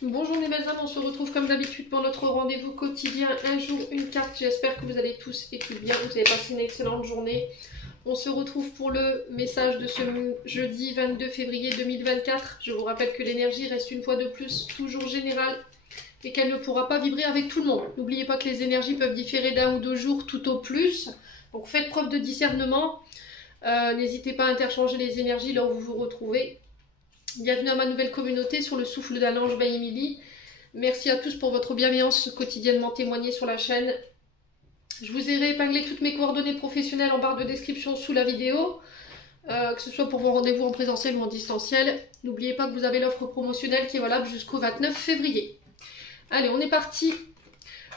Bonjour mes belles âmes, on se retrouve comme d'habitude pour notre rendez-vous quotidien, un jour, une carte. J'espère que vous allez tous et toutes bien, vous avez passé une excellente journée. On se retrouve pour le message de ce jeudi 22 février 2024. Je vous rappelle que l'énergie reste une fois de plus toujours générale et qu'elle ne pourra pas vibrer avec tout le monde. N'oubliez pas que les énergies peuvent différer d'un ou deux jours tout au plus. Donc faites preuve de discernement. N'hésitez pas à interchanger les énergies là où vous vous retrouvez. Bienvenue à ma nouvelle communauté sur le souffle d'un ange by Emily. Merci à tous pour votre bienveillance quotidiennement témoignée sur la chaîne. Je vous ai réépinglé toutes mes coordonnées professionnelles en barre de description sous la vidéo, que ce soit pour vos rendez-vous en présentiel ou en distanciel. N'oubliez pas que vous avez l'offre promotionnelle qui est valable jusqu'au 29 février. Allez, on est parti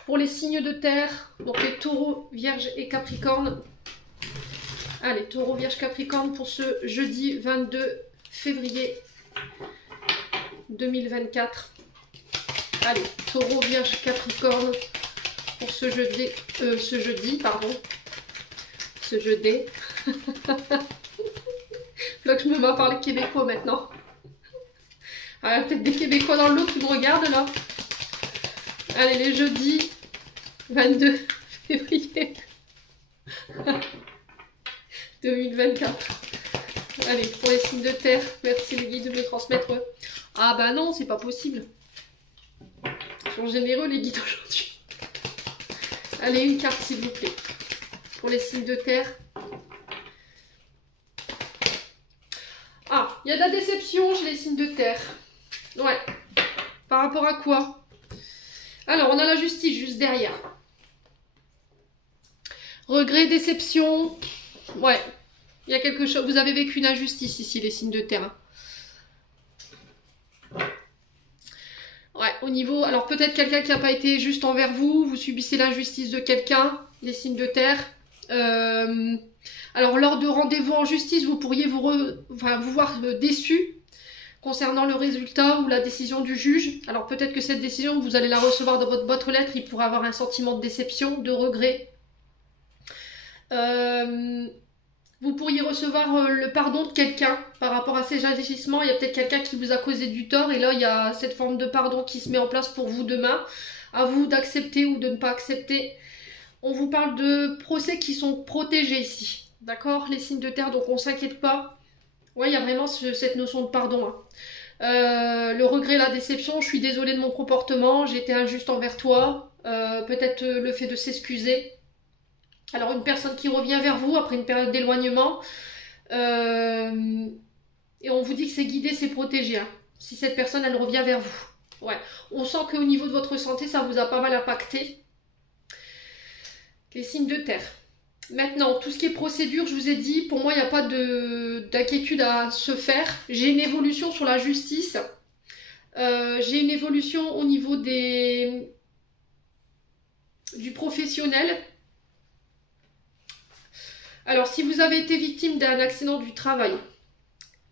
pour les signes de terre, donc les taureaux, vierges et capricornes. Allez, taureau, vierge, capricorne pour ce jeudi 22 février 2024. Allez, taureau, vierge, capricorne pour ce jeudi. Là que je me mets à parler québécois maintenant. Ah, il y a peut-être des Québécois dans le lot qui me regardent là. Allez, les jeudis 22 février 2024. Allez, pour les signes de terre, merci les guides de me transmettre. Ah bah non, c'est pas possible. Ils sont généreux les guides aujourd'hui. Allez, une carte s'il vous plaît. Pour les signes de terre. Ah, il y a de la déception chez les signes de terre. Ouais. Par rapport à quoi? Alors, on a la justice juste derrière. Regret, déception. Ouais. Il y a quelque chose. Vous avez vécu une injustice ici, les signes de terre. Ouais, au niveau... Alors, peut-être quelqu'un qui n'a pas été juste envers vous. Vous subissez l'injustice de quelqu'un, les signes de terre. Alors, lors de rendez-vous en justice, vous pourriez vous voir déçu concernant le résultat ou la décision du juge. Alors, peut-être que cette décision, vous allez la recevoir dans votre boîte aux lettres. Il pourrait avoir un sentiment de déception, de regret. Vous pourriez recevoir le pardon de quelqu'un par rapport à ces agissements. Il y a peut-être quelqu'un qui vous a causé du tort et là, il y a cette forme de pardon qui se met en place pour vous demain. À vous d'accepter ou de ne pas accepter. On vous parle de procès qui sont protégés ici. D'accord? Les signes de terre, donc on ne s'inquiète pas. Ouais, il y a vraiment cette notion de pardon. Hein. Le regret, la déception, je suis désolée de mon comportement, j'ai été injuste envers toi. Peut-être le fait de s'excuser. Alors une personne qui revient vers vous après une période d'éloignement, et on vous dit que c'est guidé, c'est protégé. Hein. Si cette personne, elle revient vers vous. Ouais. On sent qu'au niveau de votre santé, ça vous a pas mal impacté. Les signes de terre. Maintenant, tout ce qui est procédure, je vous ai dit, pour moi, il n'y a pas d'inquiétude à se faire. J'ai une évolution sur la justice. J'ai une évolution au niveau du professionnel. Alors, si vous avez été victime d'un accident du travail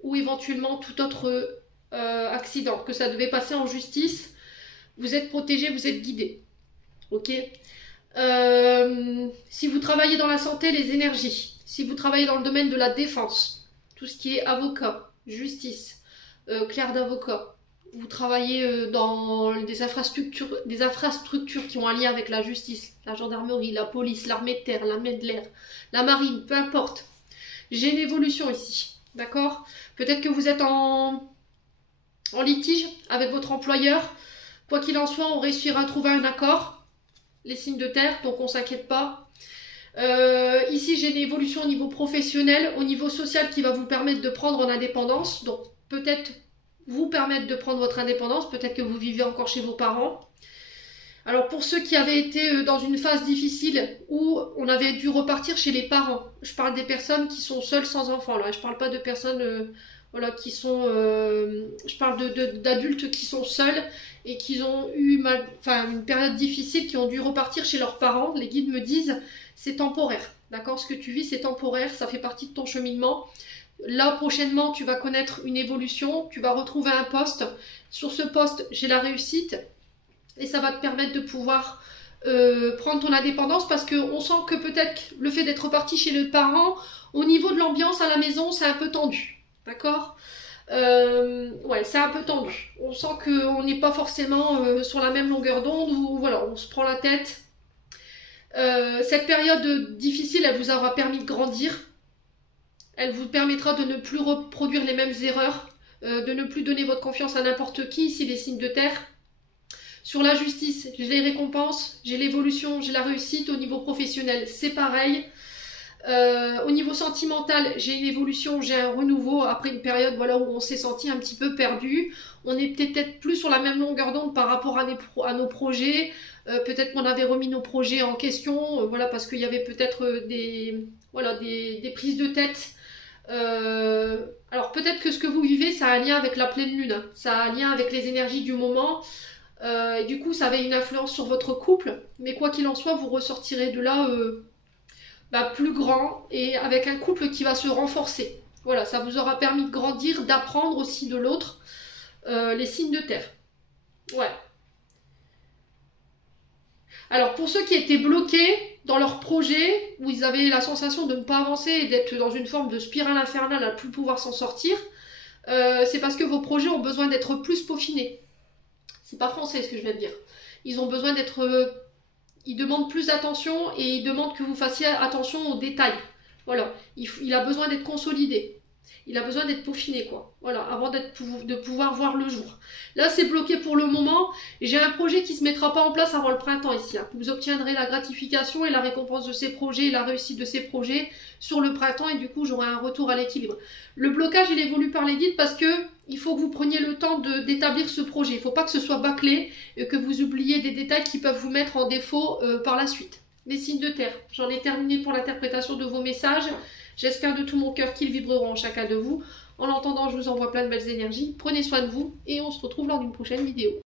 ou éventuellement tout autre accident, que ça devait passer en justice, vous êtes protégé, vous êtes guidé. Ok. Si vous travaillez dans la santé, les énergies. Si vous travaillez dans le domaine de la défense, tout ce qui est avocat, justice, clerc d'avocat, vous travaillez dans des infrastructures qui ont un lien avec la justice, la gendarmerie, la police, l'armée de terre, l'armée de l'air, la marine, peu importe. J'ai une évolution ici, d'accord? Peut-être que vous êtes en litige avec votre employeur. Quoi qu'il en soit, on réussira à trouver un accord. Les signes de terre, donc on ne s'inquiète pas. Ici, j'ai une évolution au niveau professionnel, au niveau social qui va vous permettre de prendre en indépendance. Donc peut-être vous permettre de prendre votre indépendance. Peut-être que vous vivez encore chez vos parents. Alors pour ceux qui avaient été dans une phase difficile où on avait dû repartir chez les parents, je parle des personnes qui sont seules sans enfants. Là, je parle pas de personnes voilà, qui sont... je parle d'adultes qui sont seuls et qui ont eu une période difficile, qui ont dû repartir chez leurs parents. Les guides me disent, c'est temporaire. D'accord? Ce que tu vis, c'est temporaire, ça fait partie de ton cheminement. Là, prochainement, tu vas connaître une évolution, tu vas retrouver un poste. Sur ce poste, j'ai la réussite. Et ça va te permettre de pouvoir prendre ton indépendance parce qu'on sent que peut-être le fait d'être reparti chez les parents, au niveau de l'ambiance à la maison, c'est un peu tendu. D'accord? Ouais, c'est un peu tendu. On sent qu'on n'est pas forcément sur la même longueur d'onde, ou voilà, on se prend la tête. Cette période difficile, elle vous aura permis de grandir. Elle vous permettra de ne plus reproduire les mêmes erreurs, de ne plus donner votre confiance à n'importe qui, ici les signes de terre. Sur la justice, j'ai les récompenses, j'ai l'évolution, j'ai la réussite. Au niveau professionnel, c'est pareil. Au niveau sentimental, j'ai une évolution, j'ai un renouveau après une période voilà, où on s'est senti un petit peu perdu. On est peut-être plus sur la même longueur d'onde par rapport à nos projets. Peut-être qu'on avait remis nos projets en question, voilà, parce qu'il y avait peut-être des prises de tête. Alors peut-être que ce que vous vivez, ça a un lien avec la pleine lune, hein. Ça a un lien avec les énergies du moment. Et du coup, ça avait une influence sur votre couple. Mais quoi qu'il en soit, vous ressortirez de là plus grand et avec un couple qui va se renforcer. Voilà, ça vous aura permis de grandir, d'apprendre aussi de l'autre. Les signes de terre. Ouais. Alors pour ceux qui étaient bloqués dans leur projet, où ils avaient la sensation de ne pas avancer et d'être dans une forme de spirale infernale à ne plus pouvoir s'en sortir, c'est parce que vos projets ont besoin d'être plus peaufinés. C'est pas français ce que je viens de dire. Ils ont besoin d'être... ils demandent plus d'attention et ils demandent que vous fassiez attention aux détails. Voilà, il a besoin d'être consolidé. Il a besoin d'être peaufiné, quoi. Voilà, avant de pouvoir voir le jour. Là, c'est bloqué pour le moment. J'ai un projet qui ne se mettra pas en place avant le printemps ici. Hein. Vous obtiendrez la gratification et la récompense de ces projets et la réussite de ces projets sur le printemps. Et du coup, j'aurai un retour à l'équilibre. Le blocage, il évolue par les guides parce que il faut que vous preniez le temps d'établir ce projet. Il ne faut pas que ce soit bâclé et que vous oubliez des détails qui peuvent vous mettre en défaut par la suite. Les signes de terre. J'en ai terminé pour l'interprétation de vos messages. J'espère de tout mon cœur qu'ils vibreront en chacun de vous. En attendant, je vous envoie plein de belles énergies. Prenez soin de vous et on se retrouve lors d'une prochaine vidéo.